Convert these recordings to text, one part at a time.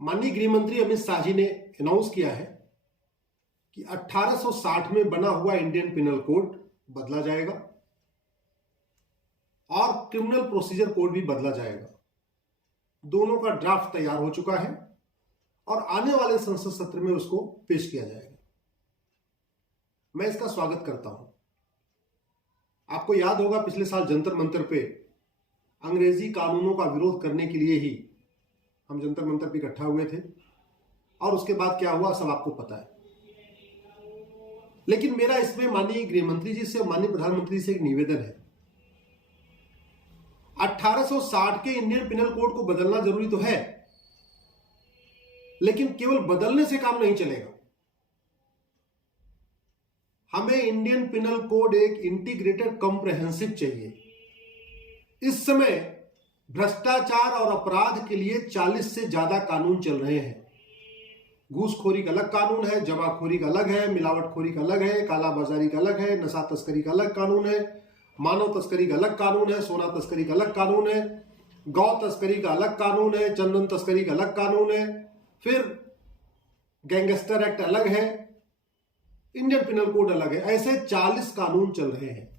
माननीय गृह मंत्री अमित शाह जी ने अनाउंस किया है कि 1860 में बना हुआ इंडियन पिनल कोड बदला जाएगा और क्रिमिनल प्रोसीजर कोड भी बदला जाएगा। दोनों का ड्राफ्ट तैयार हो चुका है और आने वाले संसद सत्र में उसको पेश किया जाएगा। मैं इसका स्वागत करता हूं। आपको याद होगा पिछले साल जंतर मंतर पे अंग्रेजी कानूनों का विरोध करने के लिए ही हम जंतर मंतर पे इकट्ठा हुए थे और उसके बाद क्या हुआ सब आपको पता है। लेकिन मेरा इसमें माननीय गृह मंत्री जी से, माननीय प्रधानमंत्री से एक निवेदन है। 1860 के इंडियन पिनल कोड को बदलना जरूरी तो है, लेकिन केवल बदलने से काम नहीं चलेगा। हमें इंडियन पिनल कोड एक इंटीग्रेटेड कॉम्प्रहेंसिव चाहिए। इस समय भ्रष्टाचार और अपराध के लिए 40 से ज्यादा कानून चल रहे हैं। घूसखोरी का अलग कानून है, जमाखोरी का अलग है, मिलावटखोरी का अलग है, कालाबाजारी का अलग है, नशा तस्करी का अलग कानून है, मानव तस्करी का अलग कानून है, सोना तस्करी का अलग कानून है, गौ तस्करी का अलग कानून है, चंदन तस्करी का अलग कानून है, फिर गैंगस्टर एक्ट अलग है, इंडियन पिनल कोड अलग है। ऐसे 40 कानून चल रहे हैं।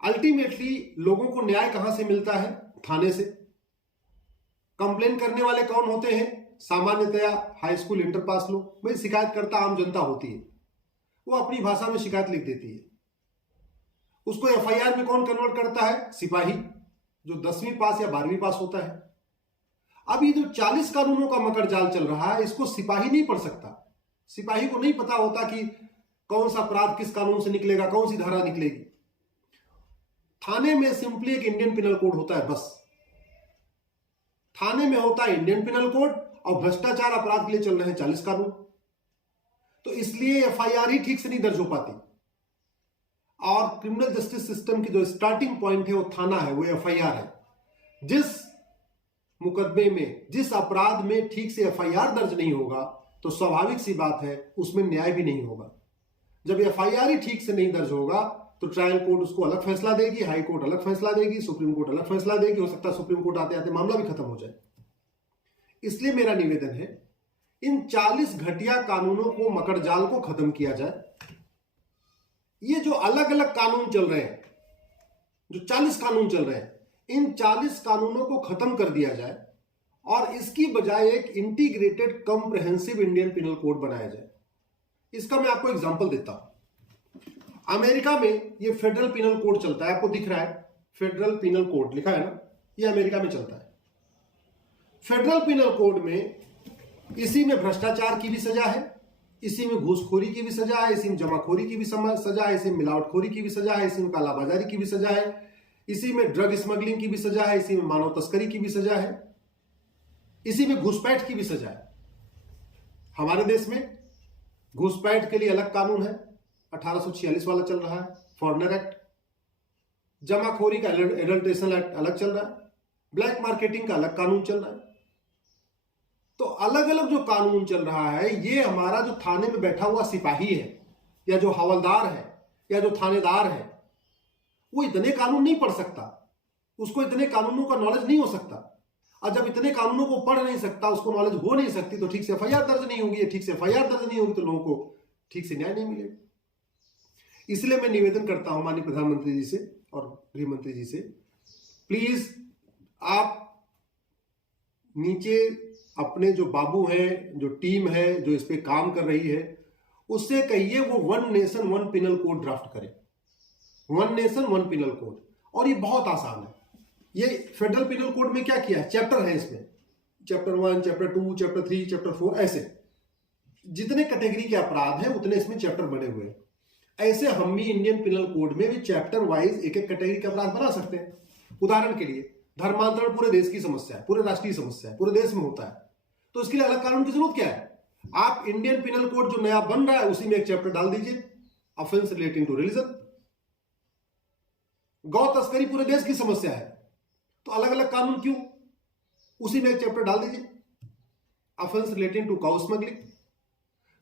अल्टीमेटली लोगों को न्याय कहां से मिलता है? थाने से। कंप्लेन करने वाले कौन होते हैं? सामान्यतया हाई स्कूल इंटर पास लोग। भाई शिकायत करता आम जनता होती है, वो अपनी भाषा में शिकायत लिख देती है। उसको एफआईआर में कौन कन्वर्ट करता है? सिपाही, जो 10वीं पास या 12वीं पास होता है। अब ये जो 40 कानूनों का मकर जाल चल रहा है, इसको सिपाही नहीं पढ़ सकता। सिपाही को नहीं पता होता कि कौन सा अपराध किस कानून से निकलेगा, कौन सी धारा निकलेगी। थाने में सिंपली एक इंडियन पिनल कोड होता है, बस। थाने में होता है इंडियन पिनल कोड और भ्रष्टाचार अपराध के लिए चल रहे हैं 40 कानून। तो इसलिए एफआईआर ही ठीक से नहीं दर्ज हो पाती और क्रिमिनल जस्टिस सिस्टम की जो स्टार्टिंग पॉइंट है वो थाना है, वो एफआईआर है। जिस मुकदमे में, जिस अपराध में ठीक से एफआईआर दर्ज नहीं होगा तो स्वाभाविक सी बात है उसमें न्याय भी नहीं होगा। जब एफआईआर ही ठीक से नहीं दर्ज होगा तो ट्रायल कोर्ट उसको अलग फैसला देगी, हाई कोर्ट अलग फैसला देगी, सुप्रीम कोर्ट अलग फैसला देगी। हो सकता है सुप्रीम कोर्ट आते आते मामला भी खत्म हो जाए। इसलिए मेरा निवेदन है इन 40 घटिया कानूनों को, मकर जाल को खत्म किया जाए। ये जो अलग अलग कानून चल रहे हैं, जो 40 कानून चल रहे हैं, इन 40 कानूनों को खत्म कर दिया जाए और इसकी बजाय एक integrated comprehensive Indian penal code बनाया जाए। इसका मैं आपको एग्जांपल देता हूं। अमेरिका में ये फेडरल पिनल कोड चलता है, आपको दिख रहा है फेडरल पिनल कोड लिखा है ना, ये अमेरिका में चलता है। फेडरल पिनल कोड में इसी में भ्रष्टाचार की भी सजा है, इसी में घूसखोरी की भी सजा है, इसी में जमाखोरी की भी सजा है, इसी में मिलावटखोरी की भी सजा है, इसी में कालाबाजारी की भी सजा है, इसी में ड्रग स्मगलिंग की भी सजा है, इसी में मानव तस्करी की भी सजा है, इसी में घुसपैठ की भी सजा है। हमारे देश में घुसपैठ के लिए अलग कानून है, 1846 वाला चल रहा है, फॉरेनर एक्ट। जमाखोरी का एडल्ट्रेशन एक्ट अलग चल रहा है, ब्लैक मार्केटिंग का अलग कानून चल रहा है। तो अलग अलग जो कानून चल रहा है, ये हमारा जो थाने में बैठा हुआ सिपाही है या जो हवलदार है या जो थानेदार है, वो इतने कानून नहीं पढ़ सकता, उसको इतने कानूनों का नॉलेज नहीं हो सकता। और जब इतने कानूनों को पढ़ नहीं सकता, उसको नॉलेज हो नहीं सकती, तो ठीक से एफआईआर दर्ज नहीं होगी। ठीक से एफआईआर दर्ज नहीं होगी तो लोगों को ठीक से न्याय नहीं मिलेगा। इसलिए मैं निवेदन करता हूं माननीय प्रधानमंत्री जी से और गृह मंत्री जी से, प्लीज आप नीचे अपने जो बाबू हैं, जो टीम है जो इस पे काम कर रही है, उससे कहिए वो 1 नेशन 1 पिनल कोड ड्राफ्ट करें। 1 नेशन 1 पिनल कोड। और ये बहुत आसान है। ये फेडरल पिनल कोड में क्या किया है, चैप्टर है इसमें, चैप्टर 1, चैप्टर 2, चैप्टर 3, चैप्टर 4, ऐसे जितने कैटेगरी के अपराध हैं उतने इसमें चैप्टर बने हुए हैं। ऐसे हम भी इंडियन पिनल कोड में भी चैप्टर वाइज एक एक कैटेगरी के अपराध बना सकते हैं। उदाहरण के लिए धर्मांतरण पूरे देश की समस्या है, पूरे राष्ट्रीय समस्या है, पूरे देश में होता है, तो इसके लिए अलग कानून की जरूरत क्या है? आप इंडियन पिनल कोड जो नया बन रहा है उसी में एक चैप्टर डाल दीजिए, ऑफेंस रिलेटिंग टू रिलीजन। गौ तस्करी पूरे देश की समस्या है, तो अलग अलग कानून क्यों? उसी में एक चैप्टर डाल दीजिए, offence relating to cow smuggling.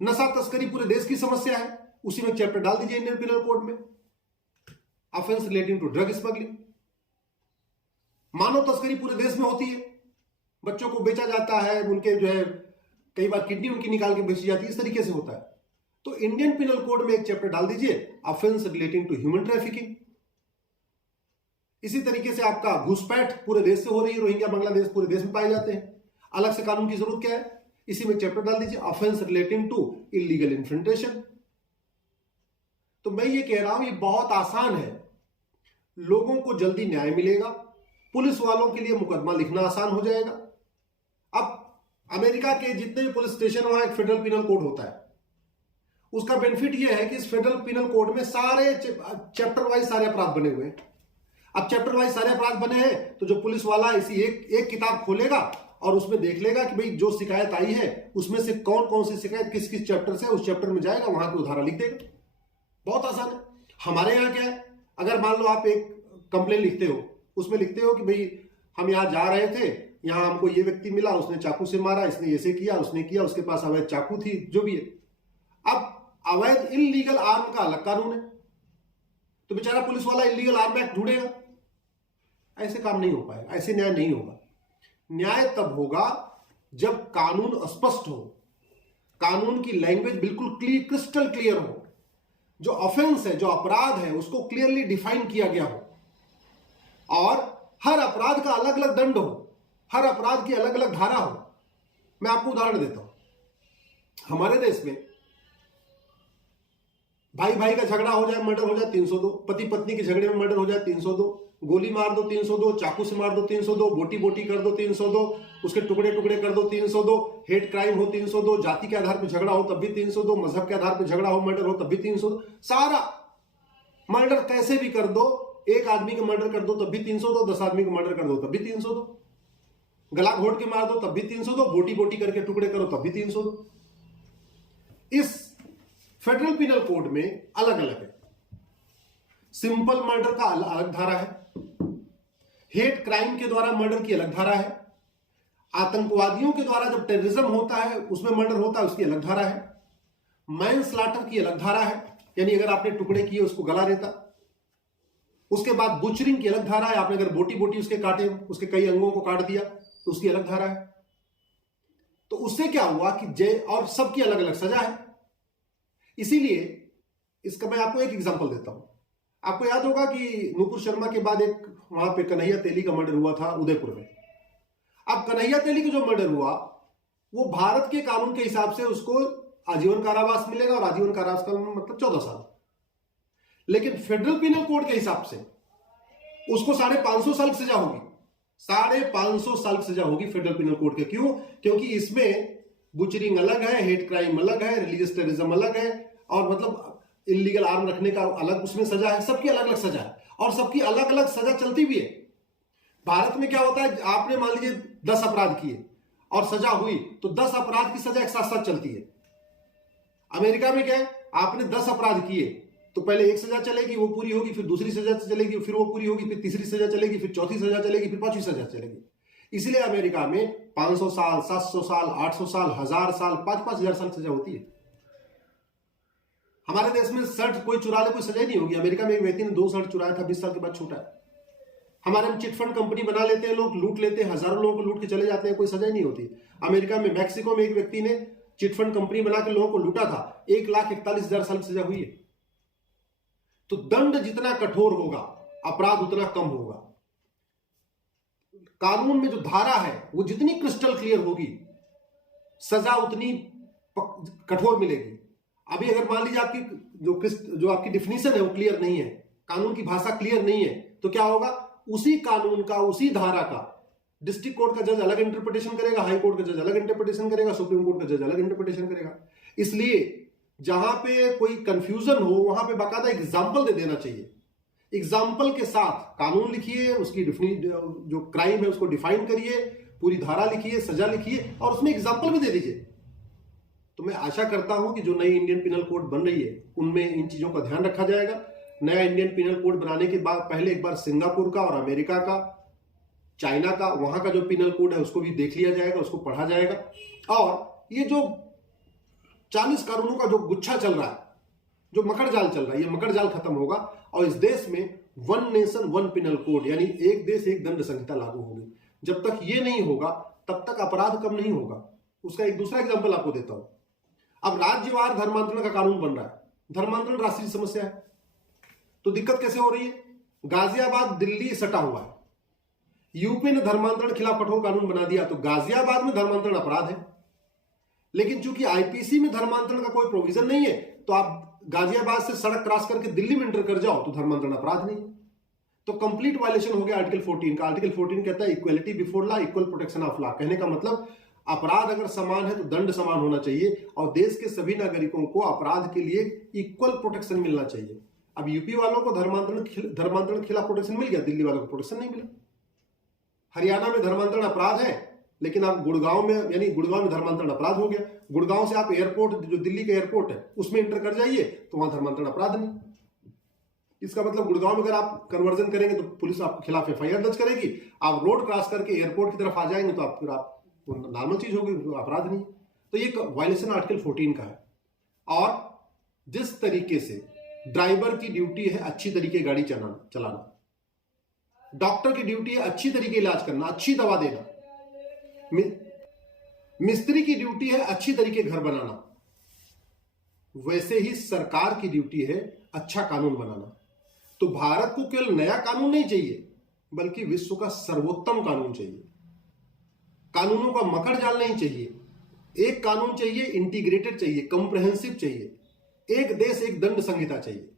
नशा तस्करी पूरे देश की समस्या है, उसी में एक चैप्टर डाल दीजिए इंडियन पिनल कोड में, offence relating to drug smuggling. मानव तस्करी पूरे देश में होती है, बच्चों को बेचा जाता है, उनके जो है कई बार किडनी उनकी निकाल के बेची जाती है, इस तरीके से होता है। तो इंडियन पिनल कोड में एक चैप्टर डाल दीजिए offence relating to human trafficking. इसी तरीके से आपका घुसपैठ पूरे देश से हो रही है, रोहिंग्या बांग्लादेश पूरे देश में पाए जाते हैं, अलग से कानून की जरूरत क्या है, इसी में चैप्टर डाल दीजिए offence relating to illegal infiltration. तो मैं ये कह रहा हूं ये बहुत आसान है, लोगों को जल्दी न्याय मिलेगा, पुलिस वालों के लिए मुकदमा लिखना आसान हो जाएगा। अब अमेरिका के जितने भी पुलिस स्टेशन वहां एक फेडरल पिनल कोड होता है, उसका बेनिफिट यह है कि इस फेडरल पिनल कोड में सारे चैप्टर वाइज सारे अपराध बने हुए हैं। अब चैप्टर वाइज सारे अपराध बने हैं तो जो पुलिस वाला इसी एक किताब खोलेगा और उसमें देख लेगा कि भाई जो शिकायत आई है उसमें से कौन कौन सी शिकायत किस किस चैप्टर से, उस चैप्टर में जाएगा, वहां की धारा लिख देगा। बहुत आसान है। हमारे यहाँ क्या है, अगर मान लो आप एक कंप्लेन लिखते हो, उसमें लिखते हो कि भाई हम यहाँ जा रहे थे, यहाँ हमको ये व्यक्ति मिला, उसने चाकू से मारा, इसने ऐसे किया, उसने किया, उसके पास अवैध चाकू थी, जो भी है। अब अवैध इल्लीगल आर्म का अलग कानून है, तो बेचारा पुलिस वाला इल्लीगल आर्म एक्ट ढूंढेगा। ऐसे काम नहीं हो पाएगा, ऐसे न्याय नहीं होगा। न्याय तब होगा जब कानून स्पष्ट हो, कानून की लैंग्वेज बिल्कुल क्रिस्टल क्लियर हो, जो ऑफेंस है, जो अपराध है, उसको क्लियरली डिफाइन किया गया हो, और हर अपराध का अलग अलग दंड हो, हर अपराध की अलग अलग धारा हो। मैं आपको उदाहरण देता हूं, हमारे देश में भाई भाई का झगड़ा हो जाए, मर्डर हो जाए 302, पति पत्नी के झगड़े में मर्डर हो जाए 302, गोली मार दो 302, चाकू से मार दो 302, बोटी बोटी कर दो 302, उसके टुकड़े टुकड़े कर दो 302, हेट क्राइम हो 302, जाति के आधार पर झगड़ा हो तब भी 302, मजहब के आधार पर झगड़ा हो, मर्डर हो तब भी 302। सारा मर्डर कैसे भी कर दो, एक आदमी का मर्डर कर दो तब भी 302, 10 आदमी का मर्डर कर दो तब भी 302, गला घोट के मार दो तब भी 302, बोटी बोटी करके टुकड़े करो तब भी 302। इस फेडरल पिनल कोड में अलग अलग है। सिंपल मर्डर का अलग धारा है, हेट क्राइम के द्वारा मर्डर की अलग धारा है, आतंकवादियों के द्वारा जब टेररिज्म होता है उसमें मर्डर होता है उसकी अलग धारा है, मैन स्लॉटर की अलग धारा है, यानी अगर आपने टुकड़े किए उसको गला देता। उसके बाद बुचरिंग की अलग धारा है, आपने अगर बोटी बोटी उसके काटे, उसके कई अंगों को काट दिया तो उसकी अलग धारा है। तो उससे क्या हुआ कि जय और सबकी अलग अलग सजा है। इसीलिए इसका मैं आपको एक एग्जांपल देता हूं। आपको याद होगा कि नूपुर शर्मा के बाद एक वहां पे कन्हैया तेली का मर्डर हुआ था उदयपुर में। अब कन्हैया तेली का जो मर्डर हुआ वो भारत के कानून के हिसाब से उसको आजीवन कारावास मिलेगा, और आजीवन कारावास का मतलब 14 साल। लेकिन फेडरल पिनल कोड के हिसाब से उसको 550 साल की सजा होगी, 550 साल की सजा होगी फेडरल पिनल कोड के। क्यों? क्योंकि इसमें बुचरिंग अलग है, हेट क्राइम अलग है, रिलीजियस टेररिज्म अलग है, और मतलब इलीगल आर्म रखने का अलग उसमें सजा है। सबकी अलग अलग सजा है और सबकी अलग अलग सजा चलती भी है। भारत में क्या होता है, आपने मान लीजिए 10 अपराध किए और सजा हुई तो 10 अपराध की सजा एक साथ साथ चलती है। अमेरिका में क्या है, आपने 10 अपराध किए तो पहले एक सजा चलेगी, वो पूरी होगी, फिर दूसरी सजा चलेगी, फिर वो पूरी होगी, फिर तीसरी सजा चलेगी, फिर चौथी सजा चलेगी, फिर 5वीं सजा चलेगी। इसलिए अमेरिका में 500 साल, 700 साल, 800 साल, 1000 साल, 5-5 हजार साल सजा होती है। हमारे देश में शर्ट कोई चुरा ले कोई सजा नहीं होगी। अमेरिका में एक व्यक्ति ने 2 शर्ट चुराया था, 20 साल के बाद छूटा है। हमारे में चिटफंड कंपनी बना लेते हैं लोग, लूट लेते हैं, हजारों लोगों को लूट के चले जाते हैं, कोई सजा नहीं होती। अमेरिका में मैक्सिको में एक व्यक्ति ने चिटफंड कंपनी बना के लोगों को लूटा था, 1,41,000 साल की सजा हुई है। तो दंड जितना कठोर होगा अपराध उतना कम होगा। कानून में जो धारा है वो जितनी क्रिस्टल क्लियर होगी सजा उतनी कठोर मिलेगी। अभी अगर मान लीजिए आपकी जो आपकी डिफिनीशन है वो क्लियर नहीं है, कानून की भाषा क्लियर नहीं है, तो क्या होगा, उसी कानून का, उसी धारा का डिस्ट्रिक्ट कोर्ट का जज अलग इंटरप्रिटेशन करेगा, हाई कोर्ट का जज अलग इंटरप्रिटेशन करेगा, सुप्रीम कोर्ट का जज अलग इंटरप्रिटेशन करेगा। इसलिए जहां पे कोई कंफ्यूजन हो वहां पे बाकायदा एग्जाम्पल दे देना चाहिए। एग्जाम्पल के साथ कानून लिखिए, उसकी जो क्राइम है उसको डिफाइन करिए, पूरी धारा लिखिए, सजा लिखिए, और उसमें एग्जाम्पल भी दे दीजिए। तो मैं आशा करता हूं कि जो नई इंडियन पिनल कोड बन रही है उनमें इन चीजों का ध्यान रखा जाएगा। नया इंडियन पिनल कोड बनाने के बाद पहले एक बार सिंगापुर का और अमेरिका का, चाइना का, वहां का जो पिनल कोड है उसको भी देख लिया जाएगा, उसको पढ़ा जाएगा। और ये जो 40 कानूनों का जो गुच्छा चल रहा है, जो मकड़ जाल चल रहा है, ये मकड़ जाल खत्म होगा और इस देश में 1 नेशन 1 पिनल कोड, यानी एक देश एक दंड संहिता लागू होगी। जब तक ये नहीं होगा तब तक अपराध कम नहीं होगा। उसका एक दूसरा एग्जांपल आपको देता हूं। अब राज्यवार धर्मांतरण का कानून बन रहा है, धर्मांतरण राष्ट्रीय समस्या है, तो दिक्कत कैसे हो रही है? गाजियाबाद दिल्ली सटा हुआ है, यूपी ने धर्मांतरण खिलाफ कठोर कानून बना दिया, तो गाजियाबाद में धर्मांतरण अपराध है। लेकिन चूंकि आईपीसी में धर्मांतरण का कोई प्रोविजन नहीं है, तो आप गाजियाबाद से सड़क क्रॉस करके दिल्ली में एंटर कर जाओ तो धर्मांतरण अपराध नहीं है। तो कंप्लीट वायलेशन हो गया आर्टिकल 14 का। आर्टिकल 14 कहता है equality before law, equal protection of law. कहने का मतलब अपराध अगर समान है तो दंड समान होना चाहिए और देश के सभी नागरिकों को अपराध के लिए इक्वल प्रोटेक्शन मिलना चाहिए। अब यूपी वालों को धर्मांतरण खिलाफ प्रोटेक्शन मिल गया, दिल्ली वालों को प्रोटेक्शन नहीं मिला। हरियाणा में धर्मांतरण अपराध है, लेकिन आप गुड़गांव में, यानी गुड़गांव में धर्मांतरण अपराध हो गया। गुड़गांव से आप एयरपोर्ट, जो दिल्ली का एयरपोर्ट है, उसमें एंटर कर जाइए तो वहां धर्मांतरण अपराध नहीं। इसका मतलब गुड़गांव में अगर आप कन्वर्जन करेंगे तो पुलिस आपके खिलाफ एफआईआर दर्ज करेगी। आप रोड क्रॉस करके एयरपोर्ट की तरफ आ जाएंगे तो आप नॉर्मल चीज होगी, अपराध नहीं। तो ये वायलेशन आर्टिकल 14 का है। और जिस तरीके से ड्राइवर की ड्यूटी है अच्छी तरीके गाड़ी चलाना, डॉक्टर की ड्यूटी है अच्छी तरीके इलाज करना, अच्छी दवा देना, मिस्त्री की ड्यूटी है अच्छी तरीके घर बनाना, वैसे ही सरकार की ड्यूटी है अच्छा कानून बनाना। तो भारत को केवल नया कानून नहीं चाहिए, बल्कि विश्व का सर्वोत्तम कानून चाहिए। कानूनों का मकड़ जाल नहीं चाहिए। एक कानून चाहिए, इंटीग्रेटेड चाहिए, कंप्रहेंसिव चाहिए। एक देश एक दंड संहिता चाहिए।